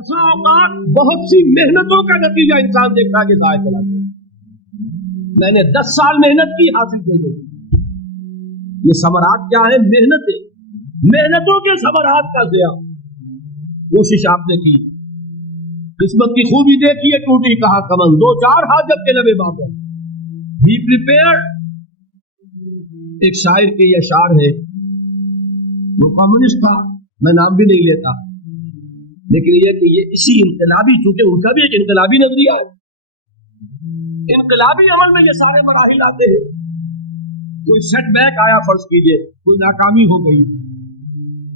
बसा औकात बहुत सी मेहनतों का नतीजा इंसान देखता है कि जाया चला गया। मैंने 10 साल मेहनत की, हासिल कर ली। ये समरात क्या है? मेहनतें, मेहनतों के समरात का ज़िया। कोशिश आपने की, किस्मत की खूबी देखी है, टूटी कहा कमन, 2-4 हाजत के लबे बाबर। Be prepared. एक शायर के ये अशार है, वो कम्युनिस्ट था, मैं नाम भी नहीं लेता, लेकिन ये इसी इनकलाबी, चूंकि उनका भी एक इनकलाबी नजरिया है, इनकलाबी अमल में ये सारे मराहिल आते हैं। कोई सेटबैक आया, फर्ज कीजिए कोई नाकामी हो गई,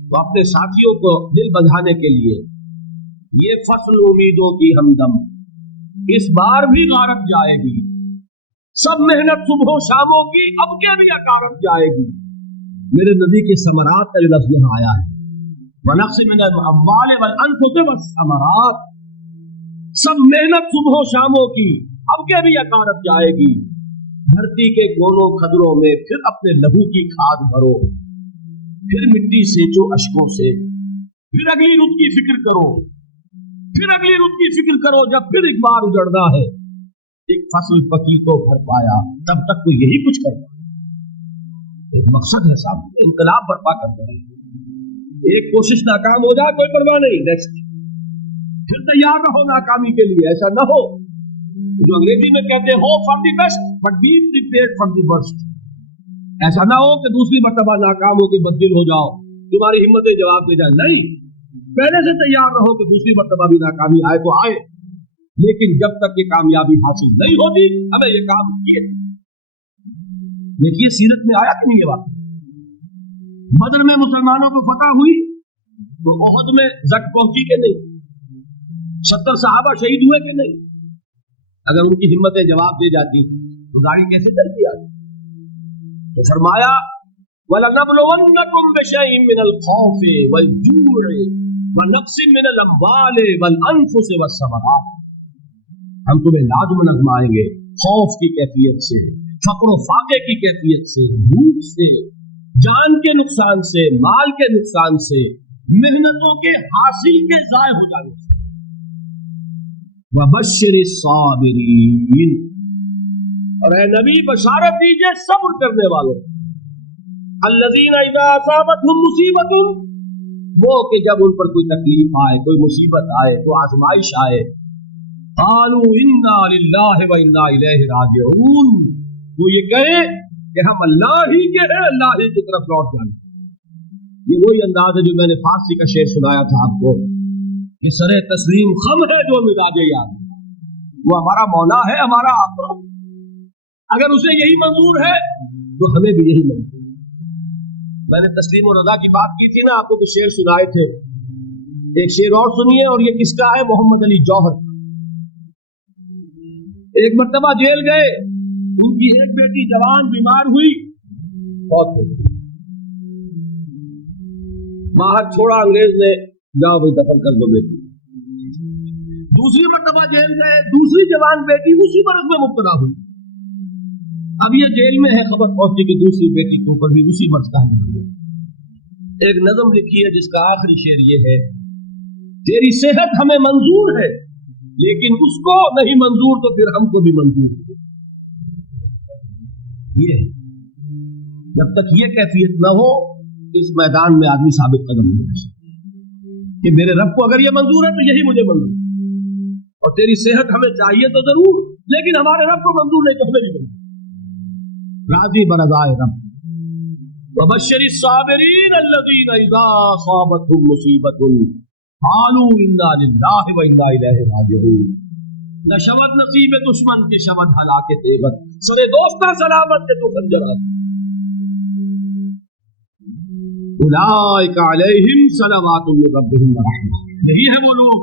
तो अपने साथियों को दिल बंधाने के लिए ये फसल उम्मीदों की हमदम इस बार भी गारत जाएगी, सब मेहनत सुबह शामों की अब के भी अकारत जाएगी। मेरे नबी के समरात का लफ्ज़ यहाँ आया है, वनक्स मिनल अम्वाल वल अनफुस वस्समरात, सब मेहनत सुबह शामों की अब के भी अकारत जाएगी। धरती के कोनों खदरों में फिर अपने लहू की खाद भरो, फिर मिट्टी सेंचो अश्कों से, फिर अगली रुत की फिक्र करो, फिर अगली रुत की फिक्र करो, जब फिर एक बार उजड़ना है। एक फसल पकी तो भर पाया, तब तक तो यही कुछ करना, एक मकसद है साहब, इनकलाब बर्पा करना है। एक कोशिश नाकाम हो जाए कोई परवाह नहीं, नेक्स्ट, फिर तैयार रहो नाकामी के लिए। ऐसा न हो जो अंग्रेजी में कहते हैं, हो for the best but be prepared for the worst. ऐसा ना हो कि दूसरी मर्तबा नाकाम हो के बददिल हो जाओ, तुम्हारी हिम्मतें जवाब दे जाए। नहीं, पहले से तैयार रहो कि दूसरी मर्तबा भी नाकामी आए तो आए, लेकिन जब तक ये कामयाबी हासिल नहीं होती हमें ये काम किए। देखिए सीरत में आया कि नहीं ये बात। बदर में मुसलमानों को फतह हुई तो ओहद में जक पहुंची के नहीं, 70 सहाबा शहीद हुए कि नहीं। अगर उनकी हिम्मतें जवाब दे जाती तो गाड़ी कैसे चलती आती। तो फरमाया वलनबलुवन्नकुम बिशैइन मिनल खौफि वल जू'i व नक्सिन मिनल अम्वालि वल अनफुसि वस्समरात। हम तुम्हें लाज़िम आजमाएंगे खौफ की कैफियत से, फक्र फाके की कैफियत से, भूख से, जान के नुकसान से, माल के नुकसान से, मेहनतों के हासिल के ज़ाय हो जाने से। वबश्शिरिस साबिरीन, और ऐ नबी बशारत दीजिए सब्र करने वालों। अल्लज़ीना इज़ा असाबतहुम मुसीबतुन, वो कि जब उन पर कोई तकलीफ आए, कोई मुसीबत आए, कोई आजमाइश आए, क़ालू इन्ना लिल्लाहि व इन्ना इलैहि राजिऊन, वो ये कहे कि हम अल्लाह ही के हैं, अल्लाह ही की तरफ लौट जाएंगे। ये वही अंदाज है जो मैंने फारसी का शेर सुनाया था आपको कि सरे तस्लीम खम है जो मिजाज याद, वो हमारा मौला है, हमारा आका। अगर उसे यही मंजूर है तो हमें भी यही मंजूर। मैंने तस्लीम और रजा की बात की थी ना, आपको कुछ शेर सुनाए थे, एक शेर और सुनिए, और ये किसका है? मोहम्मद अली जौहर। एक मर्तबा जेल गए, उनकी एक बेटी जवान बीमार हुई, बहुत बाहर छोड़ा अंग्रेज ने, जाओ भाई दफन कर दो बेटी। दूसरी मर्तबा जेल गए, दूसरी जवान बेटी उसी मर्ज में मुब्तला हुई। अब ये जेल में है, खबर पहुंची कि दूसरी बेटी के ऊपर भी उसी मर्ज का हमला हुआ। एक नज़म लिखी है जिसका आखिरी शेर ये है, तेरी सेहत हमें मंजूर है लेकिन उसको नहीं मंजूर तो फिर हमको भी मंजूर है। ये जब तक ये कैफियत न हो इस मैदान में आदमी साबित कदम नहीं कर सकता कि मेरे रब को अगर ये मंजूर है तो यही मुझे मंजूर, और तेरी सेहत हमें चाहिए तो जरूर, लेकिन हमारे रब को मंजूर नहीं तो हमें भी मंजूर। राजी बरज़ाए रब। वबश्शिरिस साबिरीन अल्लज़ीना इज़ा असाबतहुम मुसीबतुन क़ालू इन्ना लिल्लाहि व इन्ना इलैहि राजिऊन। न शवद नसीब दुश्मन की शवद हलाके तेवत, सरे दोस्ता सलामत के तो खंजरात। उलाइका अलैहिम सलवातुम मिन रब्बिहिम व रहमह, यही है वो लोग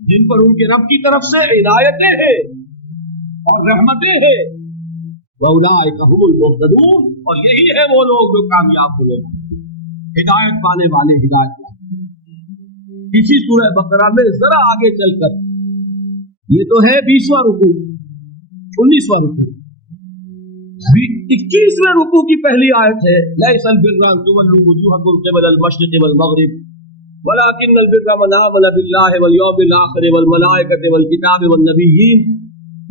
जिन पर उनके रब की तरफ से इनायतें हैं और रहमतें हैं। व उलाइका हुमुल मुहतदून, और यही है वो लोग जो कामयाब हुए, हिदायत पाने वाले, हिदायत पाने। इसी सूरह बकरा में जरा आगे चलकर, ये तो है 20वां रुकू, 19वां रुकू, 21वें रुकू की पहली आयत है, लैसल बिर्रा अन तुवल्लू वुजूहकुम क़िबल अल मशरिक़ वल मग़रिब वलाकिन अल-बिर्रा मन आमन बिल्लाहि वल यौमिल आखिर वल मलाइकति वल किताबि वन नबिय्यीन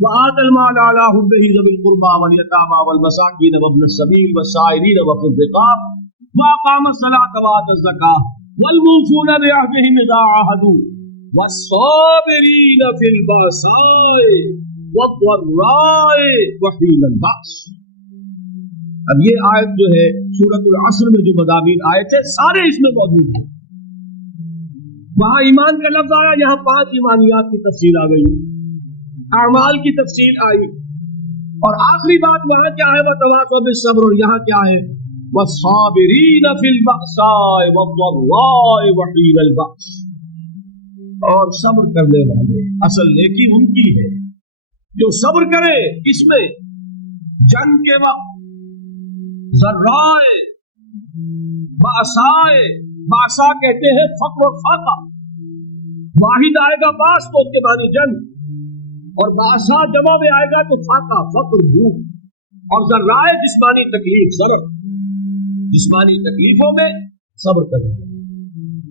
व आतल माल अला हुब्बिहि ज़िल कुर्बा वल यतामा वल मसाकीन व इब्न सबील वस्साइरीन व फिर रिकाब व अक़ामस सलात व आतज़ ज़कात वल मूफ़ून बिअहदिहिम इज़ा अहदू वस्साबिरीन फिल बअसाइ वद्दर्राइ व हीनल बअस। अब ये आयत जो है सूरतुल अस्र में जो मज़ामीन आयत है सारे इसमें मौजूद हैं। वहां ईमान का लफ्ज आया, यहाँ 5 ईमानियात की तफसील आ गई, अमाल की तफसील आई, और आखिरी बात वहां क्या है, वतवासौ बिस्सब्र, और यहाँ क्या है, वस्साबिरीन फिल बअसाइ वद्दर्राइ व हीनल बअस, और सब्र करने वाले। असल नेकी उनकी है जो सब्र करे, किसमें, जंग के वक्त, ज़र्राए बासाए, बासा कहते हैं फक्र और फाका, वाहिद आएगा बास तो उसके मानी जंग, और बासा जमा में आएगा तो फाका फक्र भूख, और ज़र्राए जिस्मानी तकलीफ, ज़रर जिस्मानी तकलीफों में सब्र करना,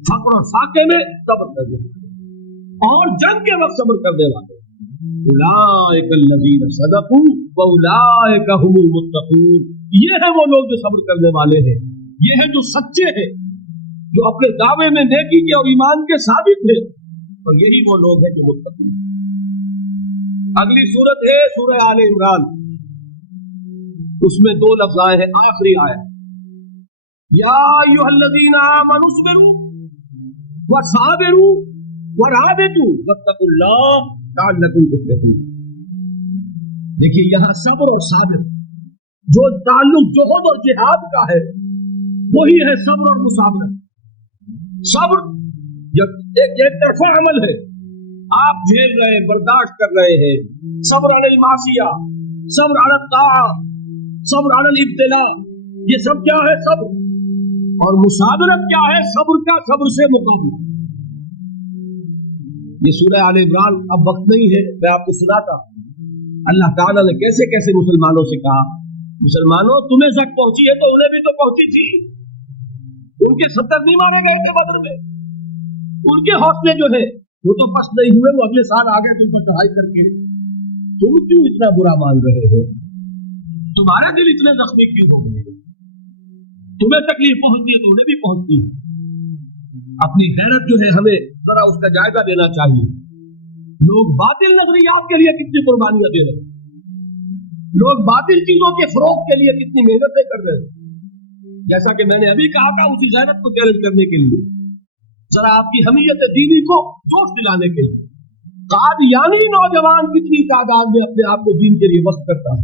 फक्र और फाके में सब्र करना, और जंग के वक्त सब्र करने वाले उलाइका अल्लज़ीना सदक़ू व उलाइका हुमुल मुत्तक़ून। ये है वो लोग जो सब्र करने वाले हैं, ये है जो सच्चे हैं, जो अपने दावे में नेकी के और ईमान के साबित हैं, और यही वो लोग हैं जो मुत्तक़ी। अगली सूरत है सूरह आले इमरान, उसमें 2 लफ्ज़ आए हैं, आखिरी आयत, या अय्युहल्लज़ीना आमनू अस्बिरू वसाबिरू वराबितू वत्तकुल्लाह लअल्लकुम तुफ्लिहून। देखिए यहाँ सब्र और साबिर जो ताल्लुक जोहद और जिहाद का है वही है सब्र और मुसाबरत। सब्र जब एक तरफा अमल है, आप झेल रहे हैं, बर्दाश्त कर रहे हैं, सब्र अनिल मासिया, सब्र अनिल ताआ, सब्र अनिल इब्तिला, ये सब क्या है सब्र। और मुसाबरत क्या है, सब्र का सब्र से मुकाबला। ये सूरह आले इमरान, अब वक्त नहीं है, मैं आपको सुनाता। अल्लाह ताला ने कैसे कैसे मुसलमानों से कहा, मुसलमानों तुम्हें जक पहुंची है तो उन्हें भी तो पहुंची थी, उनके 70 नहीं मारे गए थे बदर में, उनके हौसले जो है वो तो पस्त नहीं हुए, वो अगले साल आ गए तुम पर चढ़ाई करके। तुम क्यों इतना बुरा मान रहे हो, तुम्हारे दिल इतने जख्मी क्यों हो गए, तुम्हें तकलीफ पहुंचती है तो उन्हें भी पहुंचती है। अपनी गैरत जो है हमें जरा उसका जायजा देना चाहिए। लोग बातिल नजरियात के लिए कितनी कुर्बानियां दे रहे हैं, लोग बातिल चीजों के फरोग के लिए कितनी मेहनतें कर रहे हैं। जैसा कि मैंने अभी कहा था, उसी गैरत को चैलेंज करने के लिए, जरा आपकी हमीयत दीनी को जोश दिलाने के लिए, कादियानी नौजवान कितनी तादाद में अपने आप को दीन के लिए वक्त करता है,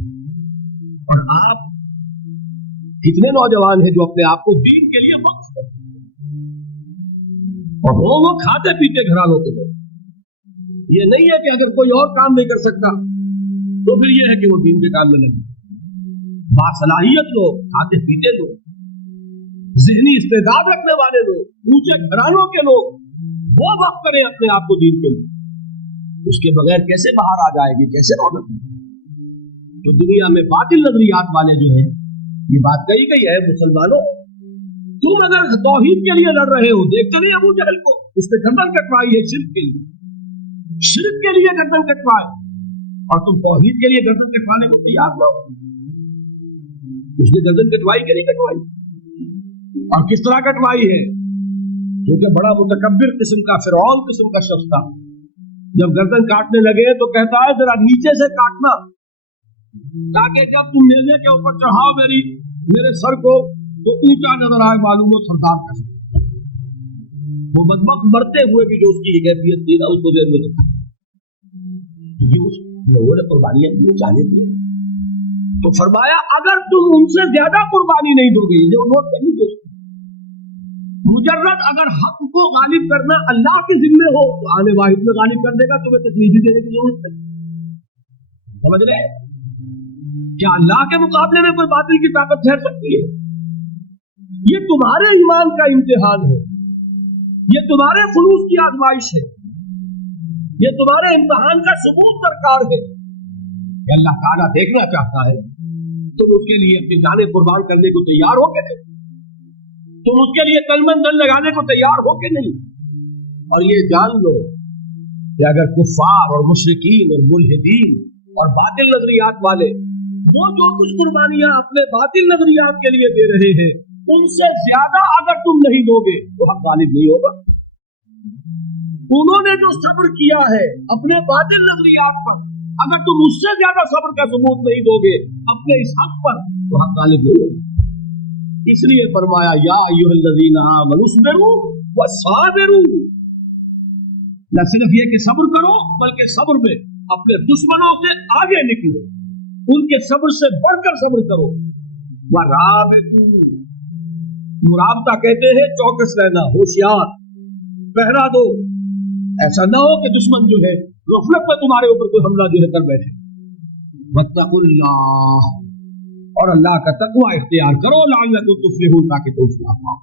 और आप कितने नौजवान हैं जो अपने आप को दीन के लिए वक्त करते हैं, और वो खाते पीते घरानों के लोग। ये नहीं है कि अगर कोई और काम नहीं कर सकता तो फिर ये है कि वो दीन के काम में लगे। बासलाहियत लोग, खाते पीते लोग, ज़हनी इस्तेदाद रखने वाले लोग, ऊंचे घरानों के लोग, वो वक्त करें अपने आप को दीन के लिए। उसके बगैर कैसे बाहर आ जाएगी, कैसे रौनक। तो दुनिया में बातिल नजरियात वाले जो है, ये बात कही गई है, मुसलमानों तुम अगर तौहीद के लिए लड़ रहे हो, देखते नहीं अबू जहल को, उसने गर्दन कटवाई है शिर्क के लिए, शिर्क के लिए गर्दन कटवाए, और तुम तौहीद के लिए गर्दन कटवाने को तैयार हो। उसने गर्दन कटवाई कि नहीं कटवाई, और किस तरह कटवाई है, क्योंकि बड़ा मुतकब्बिर किस्म का, फिरौन किस्म का शख्स था। जब गर्दन काटने लगे तो कहता है जरा नीचे से काटना, ताकि जब तुम नेज़े के ऊपर चढ़ाओ मेरे सर को तो ऊंचा नजर आए, मालूम हो सरदार का। वो बदबख्त मरते हुए भी जो उसकी कैफियत थी ना, उसको जेल में रखा, क्योंकि उस लोगों ने कुर्बानियां दी, जाने दी। तो फरमाया अगर तुम उनसे ज्यादा कुर्बानी नहीं दोगे, जो नोट कर लीजिए, मुजर्रद अगर हक को गालिब करना अल्लाह के जिम्मे हो तो आने वाहिद में गालिब कर देगा, तुम्हें तस्लीम देने की जरूरत है। समझ रहे, क्या अल्लाह के मुकाबले में कोई बातिल की ताकत ठहर सकती है? ये तुम्हारे ईमान का इम्तिहान है, ये तुम्हारे खुलूस की आजमाइश है, ये तुम्हारे इम्तिहान का सबूत दरकार है कि अल्लाह ताला देखना चाहता है तुम उसके लिए अपनी जाने कुर्बान करने को तैयार हो के नहीं, तुम उसके लिए कलमन दल लगाने को तैयार हो के नहीं। اور یہ جان لو کہ اگر کفار اور مشرکین اور ملحدین اور باطل نظریات والے وہ جو کچھ قربانیاں اپنے باطل نظریات کے لیے دے رہے ہیں ان سے زیادہ اگر تم نہیں دو گے تو حق غالب نہیں ہوگا. انہوں نے جو صبر کیا ہے اپنے باطل نظریات پر، اگر تم اس سے زیادہ صبر کا ثبوت نہیں دو گے اپنے اس حق پر تو حق غالب نہیں ہوگا. اس لیے فرمایا یا ایھا الذین آمنوا اصبروا وصابروا، نہ صرف یہ کہ صبر کرو بلکہ صبر میں اپنے دشمنوں سے آگے نکلو، ان کے صبر سے بڑھ کر صبر کرو. ورابطوا، مرابطہ کہتے ہیں چوکس رہنا، ہوشیار، پہرا دو، ایسا نہ ہو کہ دشمن جو ہے غفلت میں تمہارے اوپر کوئی حملہ جو ہے کر بیٹھے. واتقوا اللہ، اور اللہ کا تقوی اختیار کرو لعلکم تفلحون، تاکہ تم فلاح پاؤ.